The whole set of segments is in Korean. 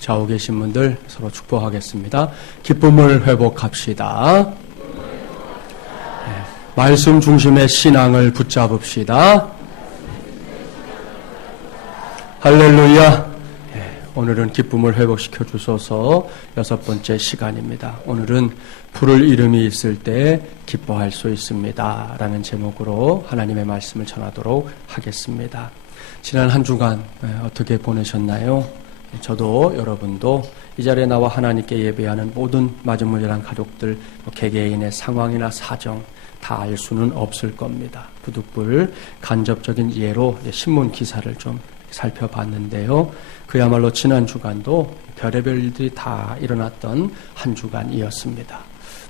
좌우 계신 분들 서로 축복하겠습니다. 기쁨을 회복합시다. 네, 말씀 중심의 신앙을 붙잡읍시다. 할렐루야. 네, 오늘은 기쁨을 회복시켜 주소서 여섯 번째 시간입니다. 오늘은 부를 이름이 있을 때 기뻐할 수 있습니다. 라는 제목으로 하나님의 말씀을 전하도록 하겠습니다. 지난 한 주간 네, 어떻게 보내셨나요? 저도 여러분도 이 자리에 나와 하나님께 예배하는 모든 마중물이란 가족들 뭐 개개인의 상황이나 사정 다 알 수는 없을 겁니다. 부득불 간접적인 예로 신문 기사를 좀 살펴봤는데요. 그야말로 지난 주간도 별의별 일들이 다 일어났던 한 주간이었습니다.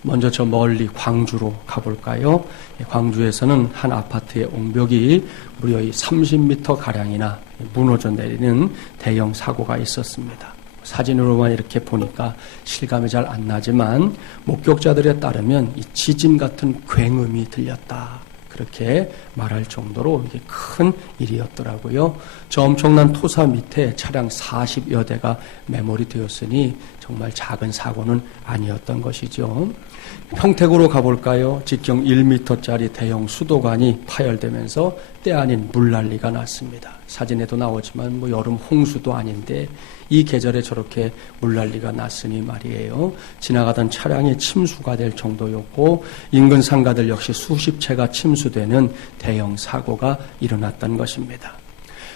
먼저 저 멀리 광주로 가볼까요? 광주에서는 한 아파트의 옹벽이 무려 30m 가량이나 무너져 내리는 대형 사고가 있었습니다. 사진으로만 이렇게 보니까 실감이 잘 안 나지만 목격자들에 따르면 이 지진 같은 굉음이 들렸다. 그렇게 말할 정도로 이게 큰 일이었더라고요. 저 엄청난 토사 밑에 차량 40여 대가 매몰이 되었으니 정말 작은 사고는 아니었던 것이죠. 평택으로 가볼까요? 직경 1m짜리 대형 수도관이 파열되면서 때 아닌 물난리가 났습니다. 사진에도 나오지만 뭐 여름 홍수도 아닌데 이 계절에 저렇게 물난리가 났으니 말이에요. 지나가던 차량이 침수가 될 정도였고 인근 상가들 역시 수십 채가 침수되는 대형 사고가 일어났던 것입니다.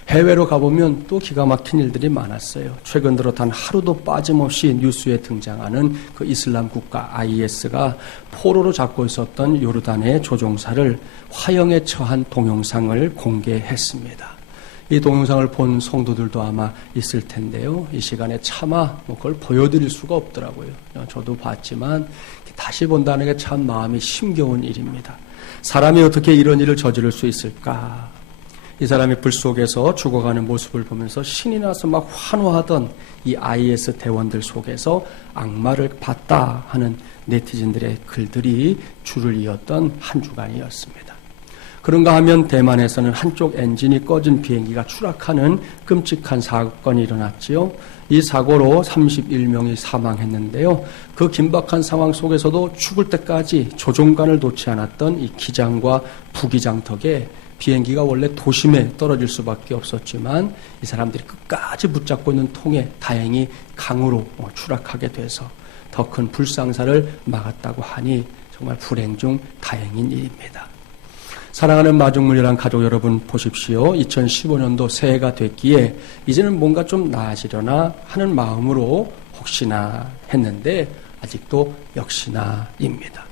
해외로 가보면 또 기가 막힌 일들이 많았어요. 최근 들어 단 하루도 빠짐없이 뉴스에 등장하는 그 이슬람 국가 IS가 포로로 잡고 있었던 요르단의 조종사를 화형에 처한 동영상을 공개했습니다. 이 동영상을 본 성도들도 아마 있을 텐데요. 이 시간에 차마 뭐 그걸 보여드릴 수가 없더라고요. 저도 봤지만 다시 본다는 게 참 마음이 심겨운 일입니다. 사람이 어떻게 이런 일을 저지를 수 있을까? 이 사람이 불 속에서 죽어가는 모습을 보면서 신이 나서 막 환호하던 이 IS 대원들 속에서 악마를 봤다 하는 네티즌들의 글들이 줄을 이었던 한 주간이었습니다. 그런가 하면 대만에서는 한쪽 엔진이 꺼진 비행기가 추락하는 끔찍한 사건이 일어났지요. 이 사고로 31명이 사망했는데요. 그 긴박한 상황 속에서도 죽을 때까지 조종관을 놓지 않았던 이 기장과 부기장 덕에 비행기가 원래 도심에 떨어질 수밖에 없었지만 이 사람들이 끝까지 붙잡고 있는 통에 다행히 강으로 어, 추락하게 돼서 더 큰 불상사를 막았다고 하니 정말 불행 중 다행인 일입니다. 사랑하는 마중물이란 가족 여러분 보십시오. 2015년도 새해가 됐기에 이제는 뭔가 좀 나아지려나 하는 마음으로 혹시나 했는데 아직도 역시나입니다.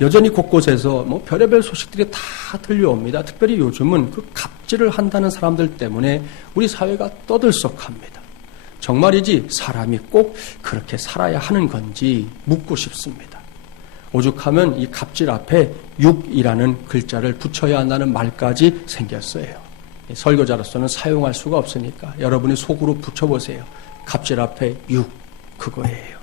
여전히 곳곳에서 뭐 별의별 소식들이 다 들려옵니다. 특별히 요즘은 그 갑질을 한다는 사람들 때문에 우리 사회가 떠들썩합니다. 정말이지 사람이 꼭 그렇게 살아야 하는 건지 묻고 싶습니다. 오죽하면 이 갑질 앞에 육이라는 글자를 붙여야 한다는 말까지 생겼어요. 설교자로서는 사용할 수가 없으니까 여러분이 속으로 붙여보세요. 갑질 앞에 육 그거예요.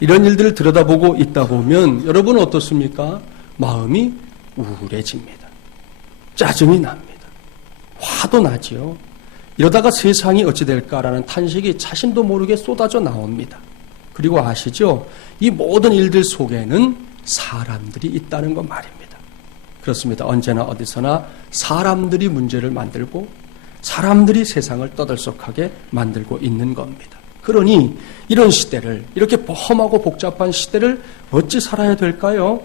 이런 일들을 들여다보고 있다 보면 여러분은 어떻습니까? 마음이 우울해집니다. 짜증이 납니다. 화도 나지요. 이러다가 세상이 어찌 될까라는 탄식이 자신도 모르게 쏟아져 나옵니다. 그리고 아시죠? 이 모든 일들 속에는 사람들이 있다는 것 말입니다. 그렇습니다. 언제나 어디서나 사람들이 문제를 만들고 사람들이 세상을 떠들썩하게 만들고 있는 겁니다. 그러니 이런 시대를 이렇게 험하고 복잡한 시대를 어찌 살아야 될까요?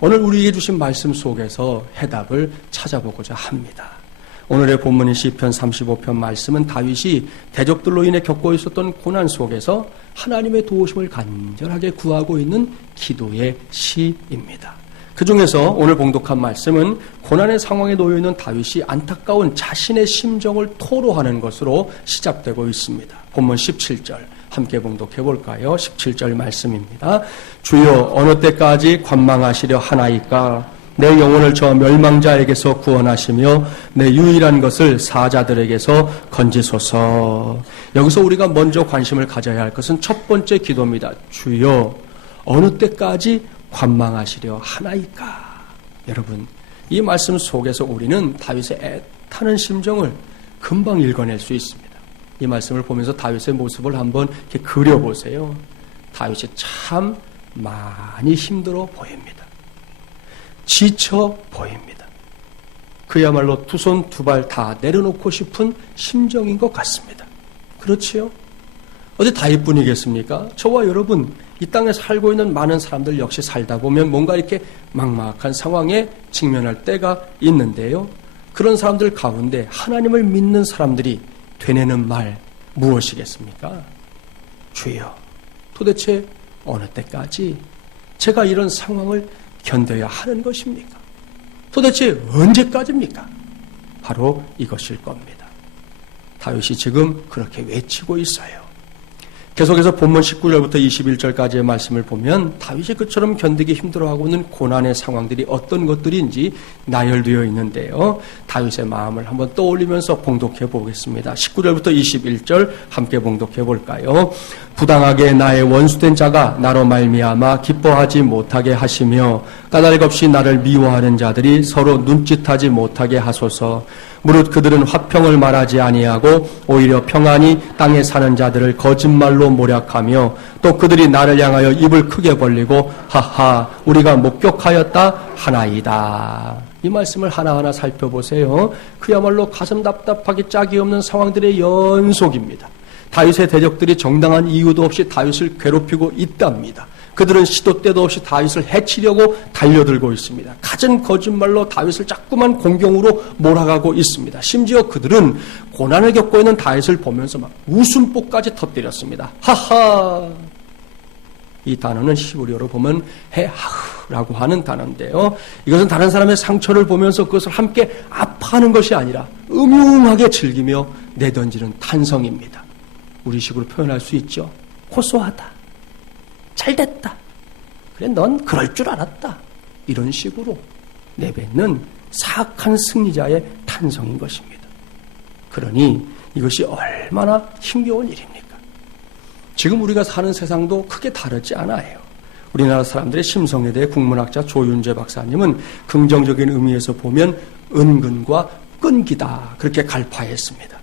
오늘 우리에게 주신 말씀 속에서 해답을 찾아보고자 합니다. 오늘의 본문인 시편 35편 말씀은 다윗이 대적들로 인해 겪고 있었던 고난 속에서 하나님의 도우심을 간절하게 구하고 있는 기도의 시입니다. 그 중에서 오늘 봉독한 말씀은 고난의 상황에 놓여 있는 다윗이 안타까운 자신의 심정을 토로하는 것으로 시작되고 있습니다. 본문 17절 함께 봉독해 볼까요? 17절 말씀입니다. 주여 어느 때까지 관망하시려 하나이까 내 영혼을 저 멸망자에게서 구원하시며 내 유일한 것을 사자들에게서 건지소서. 여기서 우리가 먼저 관심을 가져야 할 것은 첫 번째 기도입니다. 주여 어느 때까지 관망하시려 하나이까. 여러분 이 말씀 속에서 우리는 다윗의 애타는 심정을 금방 읽어낼 수 있습니다. 이 말씀을 보면서 다윗의 모습을 한번 이렇게 그려보세요. 다윗이 참 많이 힘들어 보입니다. 지쳐 보입니다. 그야말로 두 손 두 발 다 내려놓고 싶은 심정인 것 같습니다. 그렇지요? 어디 다윗뿐이겠습니까? 저와 여러분 이 땅에 살고 있는 많은 사람들 역시 살다 보면 뭔가 이렇게 막막한 상황에 직면할 때가 있는데요. 그런 사람들 가운데 하나님을 믿는 사람들이 되뇌는 말 무엇이겠습니까? 주여, 도대체 어느 때까지 제가 이런 상황을 견뎌야 하는 것입니까? 도대체 언제까지입니까? 바로 이것일 겁니다. 다윗이 지금 그렇게 외치고 있어요. 계속해서 본문 19절부터 21절까지의 말씀을 보면 다윗이 그처럼 견디기 힘들어하고 있는 고난의 상황들이 어떤 것들인지 나열되어 있는데요. 다윗의 마음을 한번 떠올리면서 봉독해 보겠습니다. 19절부터 21절 함께 봉독해 볼까요? 부당하게 나의 원수된 자가 나로 말미암아 기뻐하지 못하게 하시며 까닭 없이 나를 미워하는 자들이 서로 눈짓하지 못하게 하소서. 무릇 그들은 화평을 말하지 아니하고 오히려 평안히 땅에 사는 자들을 거짓말로 모략하며 또 그들이 나를 향하여 입을 크게 벌리고 하하 우리가 목격하였다 하나이다. 이 말씀을 하나하나 살펴보세요. 그야말로 가슴 답답하기 짝이 없는 상황들의 연속입니다. 다윗의 대적들이 정당한 이유도 없이 다윗을 괴롭히고 있답니다. 그들은 시도 때도 없이 다윗을 해치려고 달려들고 있습니다. 갖은 거짓말로 다윗을 자꾸만 공경으로 몰아가고 있습니다. 심지어 그들은 고난을 겪고 있는 다윗을 보면서 막 웃음보까지 터뜨렸습니다. 하하! 이 단어는 히브리어로 보면 해하흐라고 하는 단어인데요. 이것은 다른 사람의 상처를 보면서 그것을 함께 아파하는 것이 아니라 음흉하게 즐기며 내던지는 탄성입니다. 우리식으로 표현할 수 있죠. 고소하다. 잘 됐다. 그래, 넌 그럴 줄 알았다. 이런 식으로 내뱉는 사악한 승리자의 탄성인 것입니다. 그러니 이것이 얼마나 힘겨운 일입니까? 지금 우리가 사는 세상도 크게 다르지 않아요. 우리나라 사람들의 심성에 대해 국문학자 조윤재 박사님은 긍정적인 의미에서 보면 은근과 끈기다. 그렇게 갈파했습니다.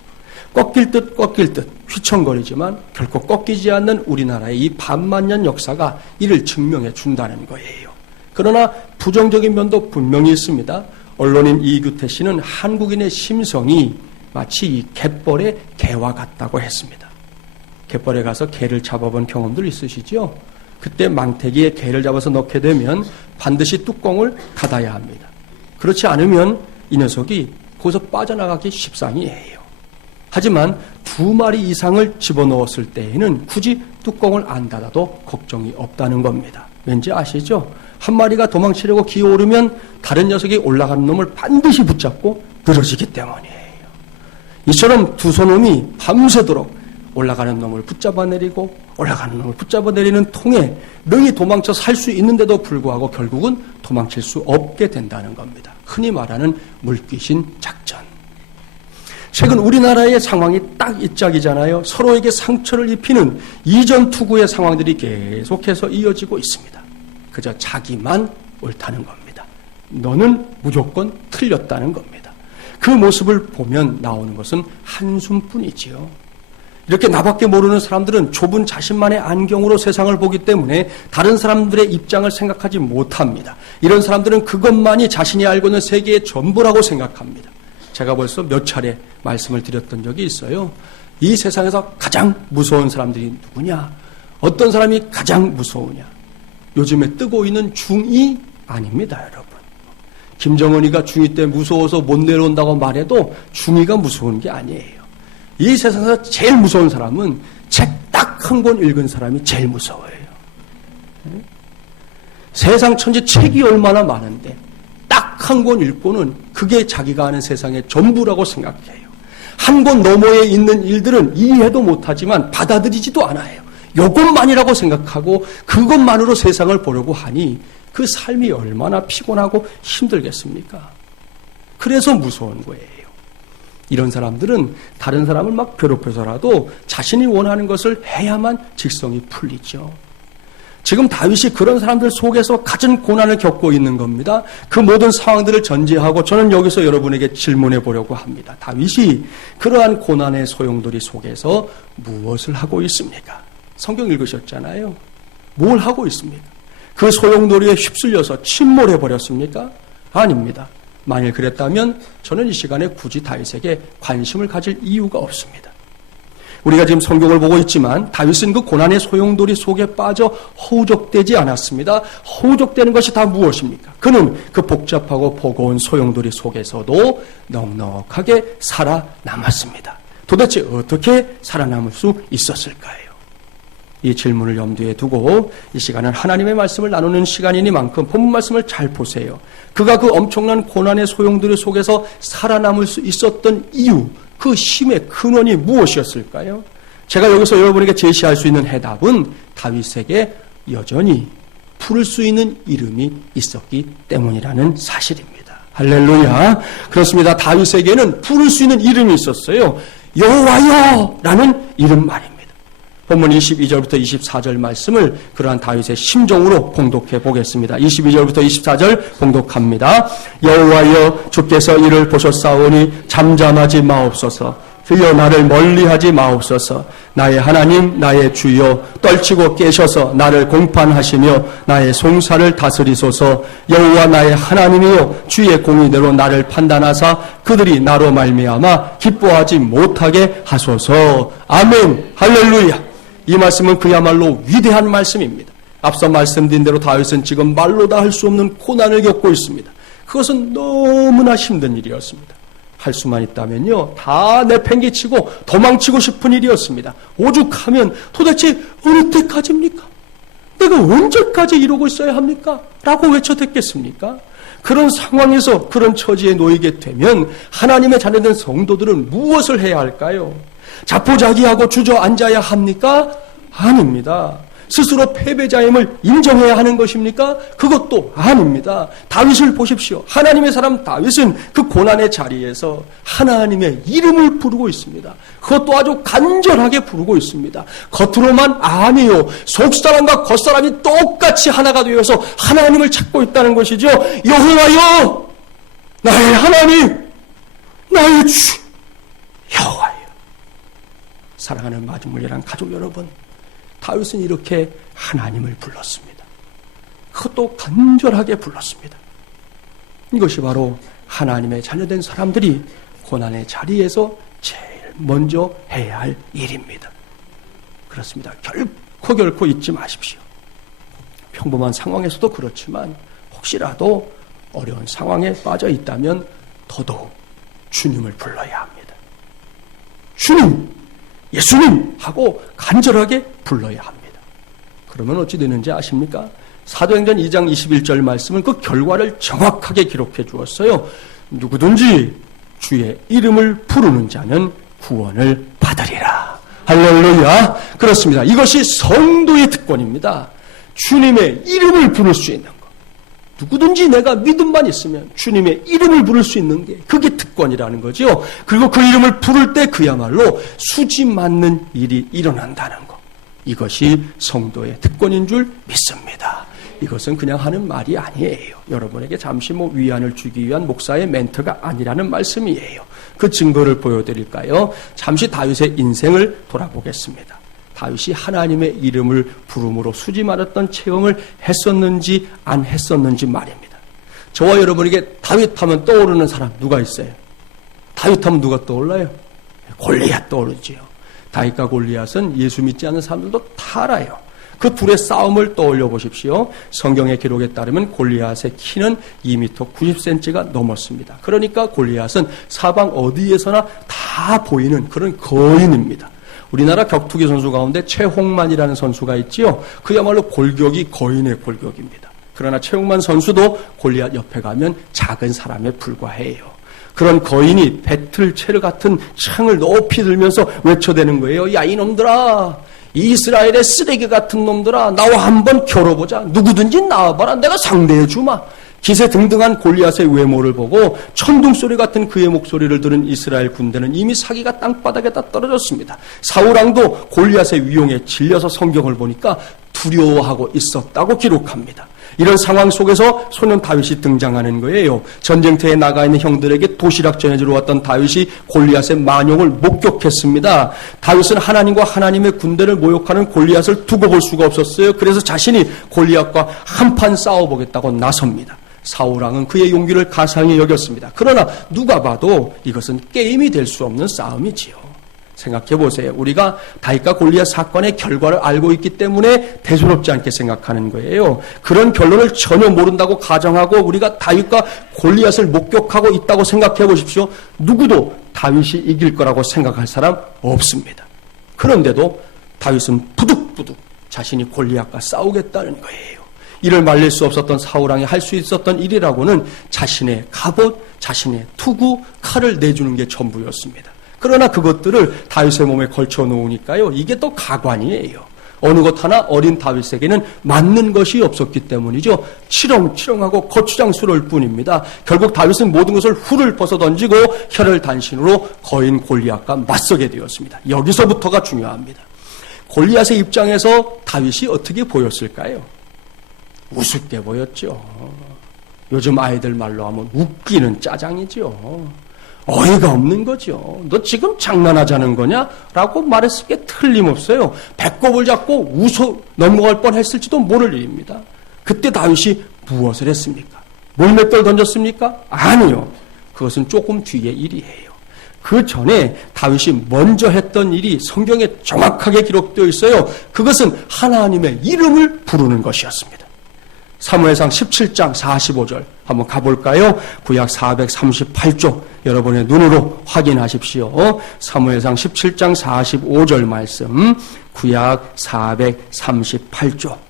꺾일 듯 꺾일 듯 휘청거리지만 결코 꺾이지 않는 우리나라의 이 반만년 역사가 이를 증명해 준다는 거예요. 그러나 부정적인 면도 분명히 있습니다. 언론인 이규태 씨는 한국인의 심성이 마치 이 갯벌의 개와 같다고 했습니다. 갯벌에 가서 개를 잡아본 경험들 있으시죠? 그때 망태기에 개를 잡아서 넣게 되면 반드시 뚜껑을 닫아야 합니다. 그렇지 않으면 이 녀석이 거기서 빠져나가기 십상이에요. 하지만 두 마리 이상을 집어넣었을 때에는 굳이 뚜껑을 안 닫아도 걱정이 없다는 겁니다. 왠지 아시죠? 한 마리가 도망치려고 기어오르면 다른 녀석이 올라가는 놈을 반드시 붙잡고 늘어지기 때문이에요. 이처럼 두 손놈이 밤새도록 올라가는 놈을 붙잡아 내리고 올라가는 놈을 붙잡아 내리는 통에 능히 도망쳐 살 수 있는데도 불구하고 결국은 도망칠 수 없게 된다는 겁니다. 흔히 말하는 물귀신 작전. 최근 우리나라의 상황이 딱 이 짝이잖아요. 서로에게 상처를 입히는 이전 투구의 상황들이 계속해서 이어지고 있습니다. 그저 자기만 옳다는 겁니다. 너는 무조건 틀렸다는 겁니다. 그 모습을 보면 나오는 것은 한숨뿐이지요. 이렇게 나밖에 모르는 사람들은 좁은 자신만의 안경으로 세상을 보기 때문에 다른 사람들의 입장을 생각하지 못합니다. 이런 사람들은 그것만이 자신이 알고 있는 세계의 전부라고 생각합니다. 제가 벌써 몇 차례 말씀을 드렸던 적이 있어요. 이 세상에서 가장 무서운 사람들이 누구냐? 어떤 사람이 가장 무서우냐? 요즘에 뜨고 있는 중이 아닙니다, 여러분. 김정은이가 중2 때 무서워서 못 내려온다고 말해도 중2가 무서운 게 아니에요. 이 세상에서 제일 무서운 사람은 책 딱 한 권 읽은 사람이 제일 무서워요. 세상 천지 책이 얼마나 많은데 딱 한 권 읽고는 그게 자기가 아는 세상의 전부라고 생각해요. 한 권 너머에 있는 일들은 이해도 못하지만 받아들이지도 않아요. 요것만이라고 생각하고 그것만으로 세상을 보려고 하니 그 삶이 얼마나 피곤하고 힘들겠습니까? 그래서 무서운 거예요. 이런 사람들은 다른 사람을 막 괴롭혀서라도 자신이 원하는 것을 해야만 직성이 풀리죠. 지금 다윗이 그런 사람들 속에서 갖은 고난을 겪고 있는 겁니다. 그 모든 상황들을 전제하고 저는 여기서 여러분에게 질문해 보려고 합니다. 다윗이 그러한 고난의 소용돌이 속에서 무엇을 하고 있습니까? 성경 읽으셨잖아요. 뭘 하고 있습니까? 그 소용돌이에 휩쓸려서 침몰해 버렸습니까? 아닙니다. 만일 그랬다면 저는 이 시간에 굳이 다윗에게 관심을 가질 이유가 없습니다. 우리가 지금 성경을 보고 있지만 다윗은 그 고난의 소용돌이 속에 빠져 허우적대지 않았습니다. 허우적대는 것이 다 무엇입니까? 그는 그 복잡하고 버거운 소용돌이 속에서도 넉넉하게 살아남았습니다. 도대체 어떻게 살아남을 수 있었을까요? 이 질문을 염두에 두고 이 시간은 하나님의 말씀을 나누는 시간이니만큼 본문 말씀을 잘 보세요. 그가 그 엄청난 고난의 소용돌이 속에서 살아남을 수 있었던 이유, 그 힘의 근원이 무엇이었을까요? 제가 여기서 여러분에게 제시할 수 있는 해답은 다윗에게 여전히 부를 수 있는 이름이 있었기 때문이라는 사실입니다. 할렐루야. 그렇습니다. 다윗에게는 부를 수 있는 이름이 있었어요. 여호와여 라는 이름 말입니다. 본문 22절부터 24절 말씀을 그러한 다윗의 심정으로 봉독해 보겠습니다. 22절부터 24절 봉독합니다. 여호와여 주께서 이를 보셨사오니 잠잠하지 마옵소서. 주여 나를 멀리하지 마옵소서. 나의 하나님 나의 주여 떨치고 깨셔서 나를 공판하시며 나의 송사를 다스리소서. 여호와 나의 하나님이여 주의 공의대로 나를 판단하사 그들이 나로 말미암아 기뻐하지 못하게 하소서. 아멘. 할렐루야. 이 말씀은 그야말로 위대한 말씀입니다. 앞서 말씀드린 대로 다윗은 지금 말로 다 할 수 없는 고난을 겪고 있습니다. 그것은 너무나 힘든 일이었습니다. 할 수만 있다면요, 다 내팽개치고 도망치고 싶은 일이었습니다. 오죽하면 도대체 어느 때까지입니까? 내가 언제까지 이러고 있어야 합니까? 라고 외쳐댔겠습니까? 그런 상황에서 그런 처지에 놓이게 되면 하나님의 자녀된 성도들은 무엇을 해야 할까요? 자포자기하고 주저앉아야 합니까? 아닙니다. 스스로 패배자임을 인정해야 하는 것입니까? 그것도 아닙니다. 다윗을 보십시오. 하나님의 사람 다윗은 그 고난의 자리에서 하나님의 이름을 부르고 있습니다. 그것도 아주 간절하게 부르고 있습니다. 겉으로만 아니요. 속사람과 겉사람이 똑같이 하나가 되어서 하나님을 찾고 있다는 것이죠. 여호와여! 나의 하나님! 나의 주! 여호와여! 사랑하는 마중물이란 가족 여러분, 다윗은 이렇게 하나님을 불렀습니다. 그것도 간절하게 불렀습니다. 이것이 바로 하나님의 자녀된 사람들이 고난의 자리에서 제일 먼저 해야 할 일입니다. 그렇습니다. 결코 결코 잊지 마십시오. 평범한 상황에서도 그렇지만 혹시라도 어려운 상황에 빠져 있다면 더더욱 주님을 불러야 합니다. 주님! 예수님! 하고 간절하게 불러야 합니다. 그러면 어찌 되는지 아십니까? 사도행전 2장 21절 말씀은 그 결과를 정확하게 기록해 주었어요. 누구든지 주의 이름을 부르는 자는 구원을 받으리라. 할렐루야. 그렇습니다. 이것이 성도의 특권입니다. 주님의 이름을 부를 수 있는 것. 누구든지 내가 믿음만 있으면 주님의 이름을 부를 수 있는 게 그게 특권이라는 거죠. 그리고 그 이름을 부를 때 그야말로 수지 맞는 일이 일어난다는 것. 이것이 성도의 특권인 줄 믿습니다. 이것은 그냥 하는 말이 아니에요. 여러분에게 잠시 뭐 위안을 주기 위한 목사의 멘트가 아니라는 말씀이에요. 그 증거를 보여드릴까요? 잠시 다윗의 인생을 돌아보겠습니다. 다윗이 하나님의 이름을 부름으로 수지 말았던 체험을 했었는지 안 했었는지 말입니다. 저와 여러분에게 다윗 하면 떠오르는 사람 누가 있어요? 다윗 하면 누가 떠올라요? 골리앗 떠오르지요. 다윗과 골리앗은 예수 믿지 않는 사람들도 다 알아요. 그 둘의 싸움을 떠올려 보십시오. 성경의 기록에 따르면 골리앗의 키는 2m 90cm가 넘었습니다. 그러니까 골리앗은 사방 어디에서나 다 보이는 그런 거인입니다. 우리나라 격투기 선수 가운데 최홍만이라는 선수가 있지요. 그야말로 골격이 거인의 골격입니다. 그러나 최홍만 선수도 골리앗 옆에 가면 작은 사람에 불과해요. 그런 거인이 배틀체르 같은 창을 높이 들면서 외쳐대는 거예요. 야 이놈들아 이스라엘의 쓰레기 같은 놈들아 나와 한번 겨뤄보자. 누구든지 나와봐라. 내가 상대해 주마. 기세 등등한 골리앗의 외모를 보고 천둥 소리 같은 그의 목소리를 들은 이스라엘 군대는 이미 사기가 땅바닥에 다 떨어졌습니다. 사우랑도 골리앗의 위용에 질려서 성경을 보니까 두려워하고 있었다고 기록합니다. 이런 상황 속에서 소년 다윗이 등장하는 거예요. 전쟁터에 나가 있는 형들에게 도시락 전해주러 왔던 다윗이 골리앗의 만용을 목격했습니다. 다윗은 하나님과 하나님의 군대를 모욕하는 골리앗을 두고 볼 수가 없었어요. 그래서 자신이 골리앗과 한판 싸워보겠다고 나섭니다. 사우랑은 그의 용기를 가상히 여겼습니다. 그러나 누가 봐도 이것은 게임이 될 수 없는 싸움이지요. 생각해 보세요. 우리가 다윗과 골리앗 사건의 결과를 알고 있기 때문에 대수롭지 않게 생각하는 거예요. 그런 결론을 전혀 모른다고 가정하고 우리가 다윗과 골리앗을 목격하고 있다고 생각해 보십시오. 누구도 다윗이 이길 거라고 생각할 사람 없습니다. 그런데도 다윗은 부득부득 자신이 골리앗과 싸우겠다는 거예요. 이를 말릴 수 없었던 사우랑이 할 수 있었던 일이라고는 자신의 갑옷, 자신의 투구, 칼을 내주는 게 전부였습니다. 그러나 그것들을 다윗의 몸에 걸쳐 놓으니까요. 이게 또 가관이에요. 어느 것 하나 어린 다윗에게는 맞는 것이 없었기 때문이죠. 치렁치렁하고 거추장스러울 뿐입니다. 결국 다윗은 모든 것을 훌을 벗어 던지고 혀를 단신으로 거인 골리앗과 맞서게 되었습니다. 여기서부터가 중요합니다. 골리앗의 입장에서 다윗이 어떻게 보였을까요? 우습게 보였죠. 요즘 아이들 말로 하면 웃기는 짜장이죠. 어이가 없는 거죠. 너 지금 장난하자는 거냐? 라고 말했을 게 틀림없어요. 배꼽을 잡고 웃어 넘어갈 뻔 했을지도 모를 일입니다. 그때 다윗이 무엇을 했습니까? 물맷돌 던졌습니까? 아니요. 그것은 조금 뒤의 일이에요. 그 전에 다윗이 먼저 했던 일이 성경에 정확하게 기록되어 있어요. 그것은 하나님의 이름을 부르는 것이었습니다. 사무엘상 17장 45절 한번 가볼까요? 구약 438조 여러분의 눈으로 확인하십시오. 사무엘상 17장 45절 말씀 구약 438조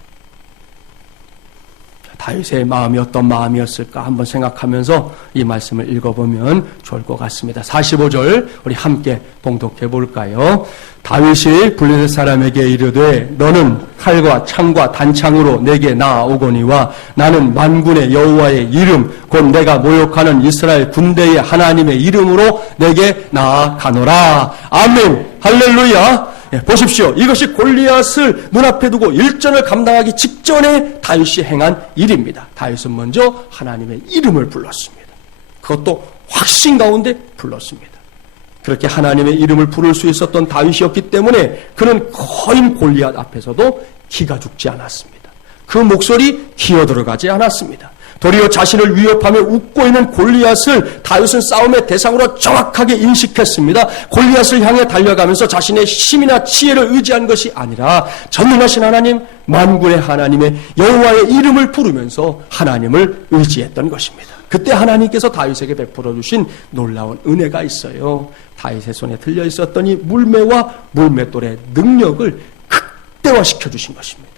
다윗의 마음이 어떤 마음이었을까 한번 생각하면서 이 말씀을 읽어보면 좋을 것 같습니다. 45절 우리 함께 봉독해 볼까요? 다윗이 블레셋 사람에게 이르되 너는 칼과 창과 단창으로 내게 나아오거니와 나는 만군의 여호와의 이름 곧 내가 모욕하는 이스라엘 군대의 하나님의 이름으로 내게 나아가노라. 아멘. 할렐루야. 예, 보십시오. 이것이 골리앗을 눈앞에 두고 일전을 감당하기 직전에 다윗이 행한 일입니다. 다윗은 먼저 하나님의 이름을 불렀습니다. 그것도 확신 가운데 불렀습니다. 그렇게 하나님의 이름을 부를 수 있었던 다윗이었기 때문에 그는 거인 골리앗 앞에서도 기가 죽지 않았습니다. 그 목소리 기어 들어가지 않았습니다. 도리어 자신을 위협하며 웃고 있는 골리앗을 다윗은 싸움의 대상으로 정확하게 인식했습니다. 골리앗을 향해 달려가면서 자신의 힘이나 지혜를 의지한 것이 아니라 전능하신 하나님, 만군의 하나님의 여호와의 이름을 부르면서 하나님을 의지했던 것입니다. 그때 하나님께서 다윗에게 베풀어 주신 놀라운 은혜가 있어요. 다윗의 손에 들려 있었던 이 물매와 물맷돌의 능력을 극대화시켜 주신 것입니다.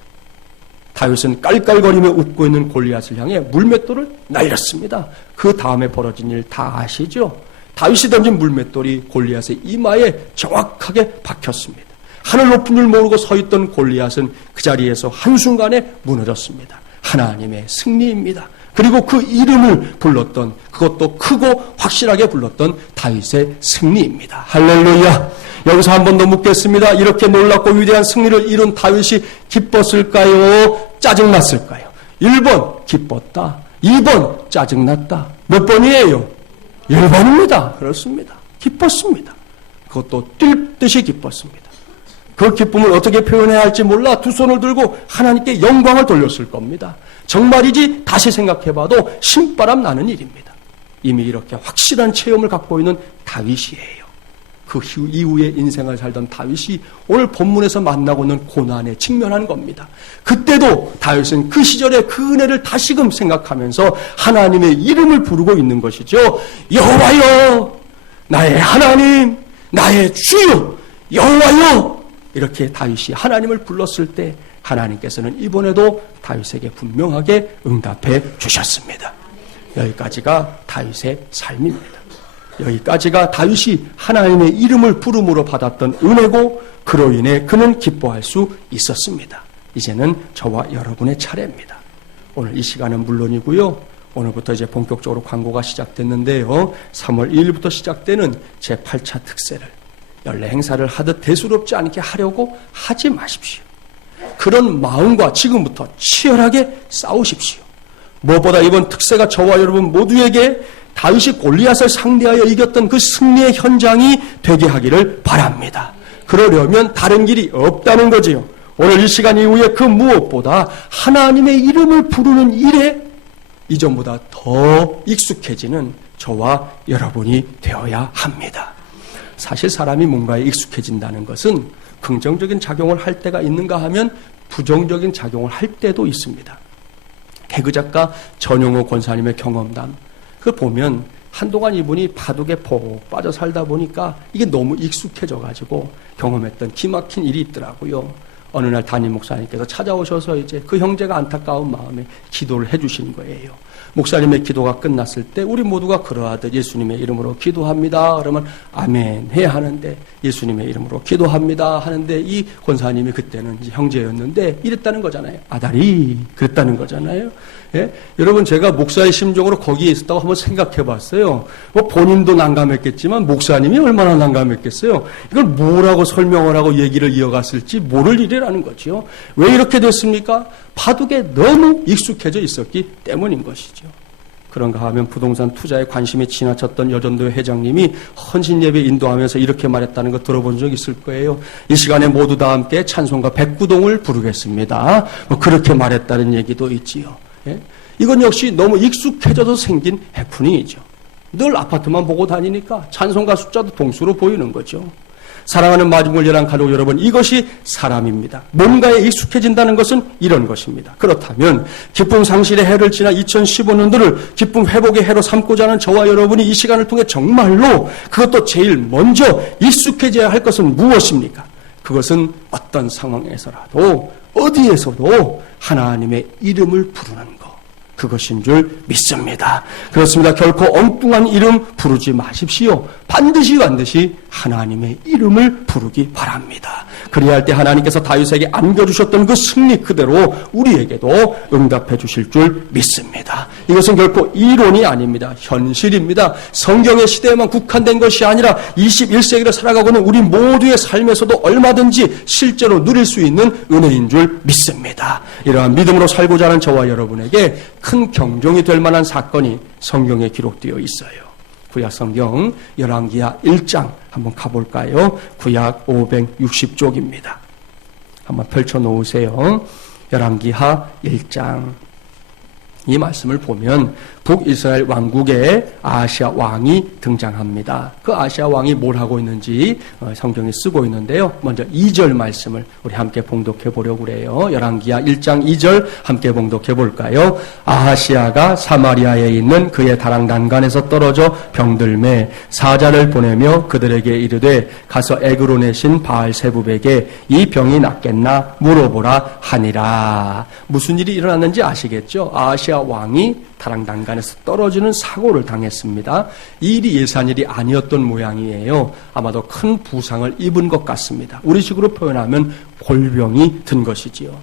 다윗은 깔깔거리며 웃고 있는 골리앗을 향해 물맷돌을 날렸습니다. 그 다음에 벌어진 일 다 아시죠? 다윗이 던진 물맷돌이 골리앗의 이마에 정확하게 박혔습니다. 하늘 높은 줄 모르고 서 있던 골리앗은 그 자리에서 한순간에 무너졌습니다. 하나님의 승리입니다. 그리고 그 이름을 불렀던 그것도 크고 확실하게 불렀던 다윗의 승리입니다. 할렐루야. 여기서 한 번 더 묻겠습니다. 이렇게 놀랍고 위대한 승리를 이룬 다윗이 기뻤을까요? 짜증났을까요? 1번 기뻤다. 2번 짜증났다. 몇 번이에요? 1번입니다. 그렇습니다. 기뻤습니다. 그것도 뛸 듯이 기뻤습니다. 그 기쁨을 어떻게 표현해야 할지 몰라 두 손을 들고 하나님께 영광을 돌렸을 겁니다. 정말이지 다시 생각해봐도 신바람 나는 일입니다. 이미 이렇게 확실한 체험을 갖고 있는 다윗이에요. 그 이후의 인생을 살던 다윗이 오늘 본문에서 만나고 있는 고난에 직면한 겁니다. 그때도 다윗은 그 시절의 그 은혜를 다시금 생각하면서 하나님의 이름을 부르고 있는 것이죠. 여호와여, 나의 하나님, 나의 주여, 여호와여. 이렇게 다윗이 하나님을 불렀을 때 하나님께서는 이번에도 다윗에게 분명하게 응답해 주셨습니다. 여기까지가 다윗의 삶입니다. 여기까지가 다윗이 하나님의 이름을 부름으로 받았던 은혜고 그로 인해 그는 기뻐할 수 있었습니다. 이제는 저와 여러분의 차례입니다. 오늘 이 시간은 물론이고요. 오늘부터 이제 본격적으로 광고가 시작됐는데요. 3월 2일부터 시작되는 제 8차 특세를 연례 행사를 하듯 대수롭지 않게 하려고 하지 마십시오. 그런 마음과 지금부터 치열하게 싸우십시오. 무엇보다 이번 특세가 저와 여러분 모두에게 다윗이 골리앗을 상대하여 이겼던 그 승리의 현장이 되게 하기를 바랍니다. 그러려면 다른 길이 없다는 거지요. 오늘 이 시간 이후에 그 무엇보다 하나님의 이름을 부르는 일에 이전보다 더 익숙해지는 저와 여러분이 되어야 합니다. 사실 사람이 뭔가에 익숙해진다는 것은 긍정적인 작용을 할 때가 있는가 하면 부정적인 작용을 할 때도 있습니다. 개그 작가 전용호 권사님의 경험담. 그 보면 한동안 이분이 바둑에 폭 빠져 살다 보니까 이게 너무 익숙해져 가지고 경험했던 기막힌 일이 있더라고요. 어느 날 담임 목사님께서 찾아오셔서 이제 그 형제가 안타까운 마음에 기도를 해 주신 거예요. 목사님의 기도가 끝났을 때 우리 모두가 그러하듯 예수님의 이름으로 기도합니다. 그러면 아멘 해야 하는데 예수님의 이름으로 기도합니다 하는데 이 권사님이 그때는 형제였는데 이랬다는 거잖아요. 아다리 그랬다는 거잖아요. 예? 여러분 제가 목사의 심정으로 거기에 있었다고 한번 생각해 봤어요. 뭐 본인도 난감했겠지만 목사님이 얼마나 난감했겠어요. 이걸 뭐라고 설명을 하고 얘기를 이어갔을지 모를 일이라는 거죠. 왜 이렇게 됐습니까? 바둑에 너무 익숙해져 있었기 때문인 것이죠. 그런가 하면 부동산 투자에 관심이 지나쳤던 여전도 회장님이 헌신 예배 인도하면서 이렇게 말했다는 거 들어본 적 있을 거예요. 이 시간에 모두 다 함께 찬송가 백구동을 부르겠습니다. 뭐 그렇게 말했다는 얘기도 있지요. 예? 이건 역시 너무 익숙해져서 생긴 해프닝이죠. 늘 아파트만 보고 다니니까 찬송가 숫자도 동수로 보이는 거죠. 사랑하는 마중물리랑 가족 여러분, 이것이 사람입니다. 뭔가에 익숙해진다는 것은 이런 것입니다. 그렇다면 기쁨 상실의 해를 지나 2015년도를 기쁨 회복의 해로 삼고자 하는 저와 여러분이 이 시간을 통해 정말로 그것도 제일 먼저 익숙해져야 할 것은 무엇입니까? 그것은 어떤 상황에서라도 어디에서도 하나님의 이름을 부르는 것. 그것인 줄 믿습니다. 그렇습니다. 결코 엉뚱한 이름 부르지 마십시오. 반드시 반드시 하나님의 이름을 부르기 바랍니다. 그리야 할때 하나님께서 다윗에게 안겨주셨던 그 승리 그대로 우리에게도 응답해 주실 줄 믿습니다. 이것은 결코 이론이 아닙니다. 현실입니다. 성경의 시대에만 국한된 것이 아니라 21세기를 살아가고는 우리 모두의 삶에서도 얼마든지 실제로 누릴 수 있는 은혜인 줄 믿습니다. 이러한 믿음으로 살고자 하는 저와 여러분에게 큰 경종이 될 만한 사건이 성경에 기록되어 있어요. 구약 성경 열왕기하 1장 한번 가볼까요? 구약 560쪽입니다. 한번 펼쳐 놓으세요. 열왕기하 1장. 이 말씀을 보면 북이스라엘 왕국에 아시아 왕이 등장합니다. 그 아시아 왕이 뭘 하고 있는지 어, 성경에 쓰고 있는데요. 먼저 2절 말씀을 우리 함께 봉독해 보려고 그래요. 열왕기하 1장 2절 함께 봉독해 볼까요? 아시아가 사마리아에 있는 그의 다랑 난간에서 떨어져 병들매 사자를 보내며 그들에게 이르되 가서 에그론의 신 바알 세부백에 이 병이 낫겠나 물어보라 하니라. 무슨 일이 일어났는지 아시겠죠? 아시아 왕이 다랑 난간에서 떨어지는 사고를 당했습니다. 이 일이 예산일이 아니었던 모양이에요. 아마도 큰 부상을 입은 것 같습니다. 우리식으로 표현하면 골병이 든 것이지요.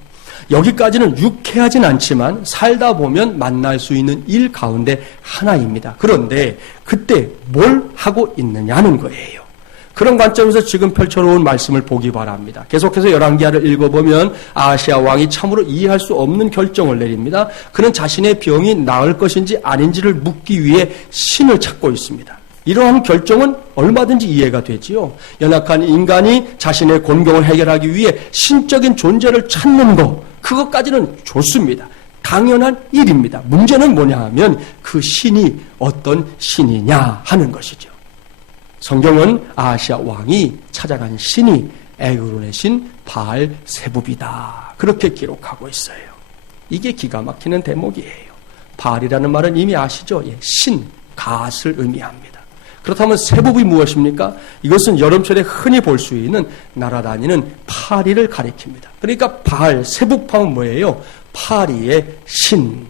여기까지는 유쾌하진 않지만 살다 보면 만날 수 있는 일 가운데 하나입니다. 그런데 그때 뭘 하고 있느냐는 거예요. 그런 관점에서 지금 펼쳐놓은 말씀을 보기 바랍니다. 계속해서 열왕기하를 읽어보면 아시아 왕이 참으로 이해할 수 없는 결정을 내립니다. 그는 자신의 병이 나을 것인지 아닌지를 묻기 위해 신을 찾고 있습니다. 이러한 결정은 얼마든지 이해가 되지요. 연약한 인간이 자신의 곤경을 해결하기 위해 신적인 존재를 찾는 것, 그것까지는 좋습니다. 당연한 일입니다. 문제는 뭐냐 하면 그 신이 어떤 신이냐 하는 것이죠. 성경은 아시아 왕이 찾아간 신이 에그론의 신 바알 세부비다. 그렇게 기록하고 있어요. 이게 기가 막히는 대목이에요. 바알이라는 말은 이미 아시죠? 예, 신, 갓을 의미합니다. 그렇다면 세부비 무엇입니까? 이것은 여름철에 흔히 볼 수 있는 날아다니는 파리를 가리킵니다. 그러니까 바알, 세부파는 뭐예요? 파리의 신.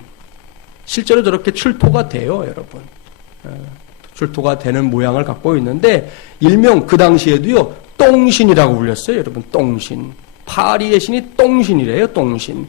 실제로 저렇게 출토가 돼요, 여러분. 출토가 되는 모양을 갖고 있는데 일명 그 당시에도요 똥신이라고 불렸어요. 여러분 똥신. 파리의 신이 똥신이래요 똥신.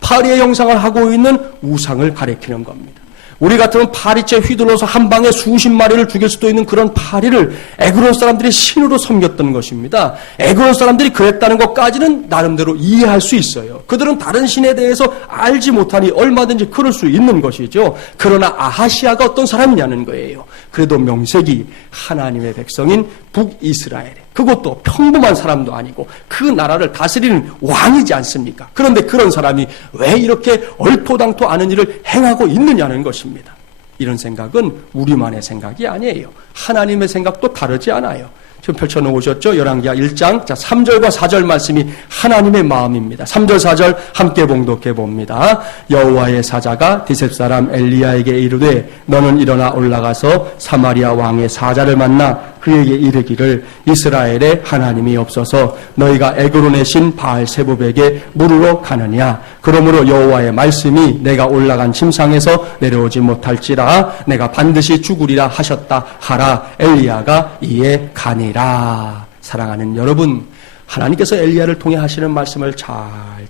파리의 형상을 하고 있는 우상을 가리키는 겁니다 우리 같으면 파리채 휘둘러서 한 방에 수십 마리를 죽일 수도 있는 그런 파리를 에그론 사람들이 신으로 섬겼던 것입니다. 에그론 사람들이 그랬다는 것까지는 나름대로 이해할 수 있어요. 그들은 다른 신에 대해서 알지 못하니 얼마든지 그럴 수 있는 것이죠. 그러나 아하시아가 어떤 사람이냐는 거예요. 그래도 명색이 하나님의 백성인 북이스라엘. 그것도 평범한 사람도 아니고 그 나라를 다스리는 왕이지 않습니까? 그런데 그런 사람이 왜 이렇게 얼토당토 않은 일을 행하고 있느냐는 것입니다. 이런 생각은 우리만의 생각이 아니에요. 하나님의 생각도 다르지 않아요. 지금 펼쳐놓으셨죠? 열왕기하 1장. 자, 3절과 4절 말씀이 하나님의 마음입니다. 3절, 4절 함께 봉독해 봅니다. 여호와의 사자가 디셉 사람 엘리야에게 이르되 너는 일어나 올라가서 사마리아 왕의 사자를 만나 그에게 이르기를 이스라엘에 하나님이 없어서 너희가 에그론의 신 바알 세부백에 물으러 가느냐? 그러므로 여호와의 말씀이 내가 올라간 침상에서 내려오지 못할지라 내가 반드시 죽으리라 하셨다 하라. 엘리야가 이에 가니라. 사랑하는 여러분 하나님께서 엘리야를 통해 하시는 말씀을 잘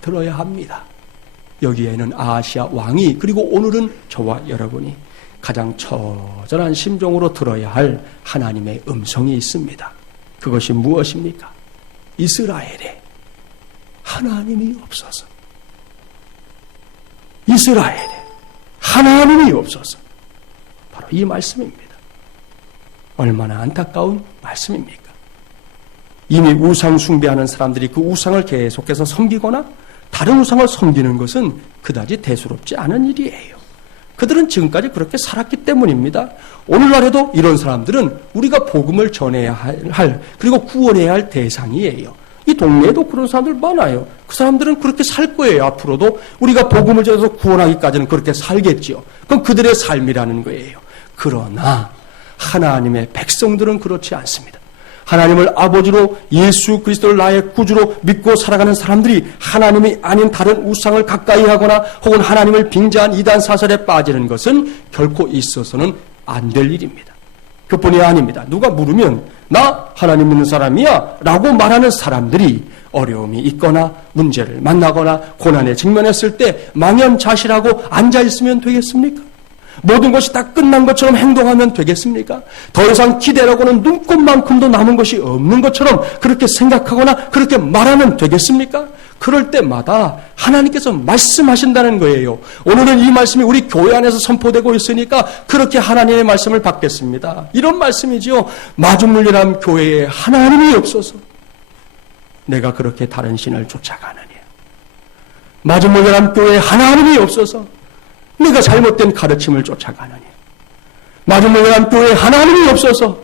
들어야 합니다. 여기에는 아시아 왕이 그리고 오늘은 저와 여러분이 가장 처절한 심정으로 들어야 할 하나님의 음성이 있습니다. 그것이 무엇입니까? 이스라엘에 하나님이 없어서. 이스라엘에 하나님이 없어서. 바로 이 말씀입니다. 얼마나 안타까운 말씀입니까? 이미 우상 숭배하는 사람들이 그 우상을 계속해서 섬기거나 다른 우상을 섬기는 것은 그다지 대수롭지 않은 일이에요. 그들은 지금까지 그렇게 살았기 때문입니다. 오늘날에도 이런 사람들은 우리가 복음을 전해야 할, 그리고 구원해야 할 대상이에요. 이 동네에도 그런 사람들 많아요. 그 사람들은 그렇게 살 거예요. 앞으로도 우리가 복음을 전해서 구원하기까지는 그렇게 살겠지요. 그럼 그들의 삶이라는 거예요. 그러나 하나님의 백성들은 그렇지 않습니다. 하나님을 아버지로 예수 그리스도를 나의 구주로 믿고 살아가는 사람들이 하나님이 아닌 다른 우상을 가까이 하거나 혹은 하나님을 빙자한 이단 사설에 빠지는 것은 결코 있어서는 안 될 일입니다. 그뿐이 아닙니다. 누가 물으면 나 하나님 믿는 사람이야 라고 말하는 사람들이 어려움이 있거나 문제를 만나거나 고난에 직면했을 때 망연자실하고 앉아 있으면 되겠습니까? 모든 것이 다 끝난 것처럼 행동하면 되겠습니까? 더 이상 기대라고는 눈꽃만큼도 남은 것이 없는 것처럼 그렇게 생각하거나 그렇게 말하면 되겠습니까? 그럴 때마다 하나님께서 말씀하신다는 거예요. 오늘은 이 말씀이 우리 교회 안에서 선포되고 있으니까 그렇게 하나님의 말씀을 받겠습니다. 이런 말씀이지요. 마중물리람 교회에 하나님이 없어서 내가 그렇게 다른 신을 쫓아가느냐. 마중물리람 교회에 하나님이 없어서 내가 잘못된 가르침을 쫓아가느냐. 마지막에 교회에 하나님이 없어서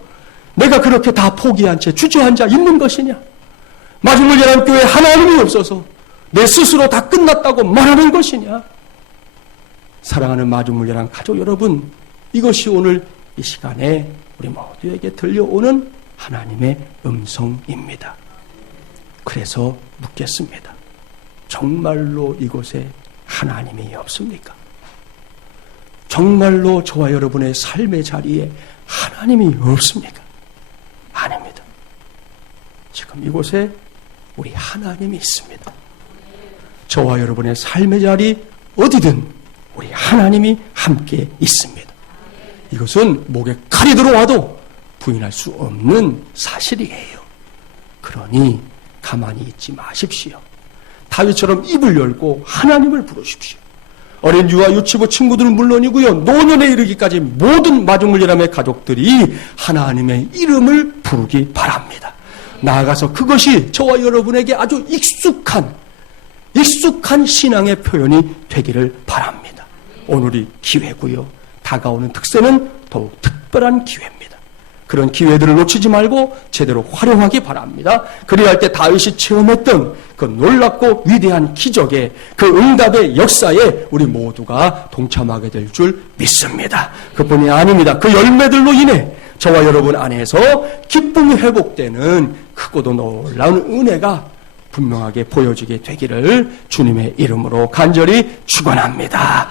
내가 그렇게 다 포기한 채 주저한 자 있는 것이냐. 마지막에 교회에 하나님이 없어서 내 스스로 다 끝났다고 말하는 것이냐. 사랑하는 마주물려랑 가족 여러분, 이것이 오늘 이 시간에 우리 모두에게 들려오는 하나님의 음성입니다. 그래서 묻겠습니다. 정말로 이곳에 하나님이 없습니까? 정말로 저와 여러분의 삶의 자리에 하나님이 없습니까? 아닙니다. 지금 이곳에 우리 하나님이 있습니다. 저와 여러분의 삶의 자리 어디든 우리 하나님이 함께 있습니다. 이것은 목에 칼이 들어와도 부인할 수 없는 사실이에요. 그러니 가만히 있지 마십시오. 다윗처럼 입을 열고 하나님을 부르십시오. 어린 유아 유치부 친구들은 물론이고요. 노년에 이르기까지 모든 마중물리람의 가족들이 하나님의 이름을 부르기 바랍니다. 나아가서 그것이 저와 여러분에게 아주 익숙한 익숙한 신앙의 표현이 되기를 바랍니다. 오늘이 기회고요. 다가오는 특세는 더욱 특별한 기회입니다. 그런 기회들을 놓치지 말고 제대로 활용하기 바랍니다. 그리할 때 다윗이 체험했던 그 놀랍고 위대한 기적의 그 응답의 역사에 우리 모두가 동참하게 될 줄 믿습니다. 그뿐이 아닙니다. 그 열매들로 인해 저와 여러분 안에서 기쁨이 회복되는 크고도 놀라운 은혜가 분명하게 보여지게 되기를 주님의 이름으로 간절히 축원합니다.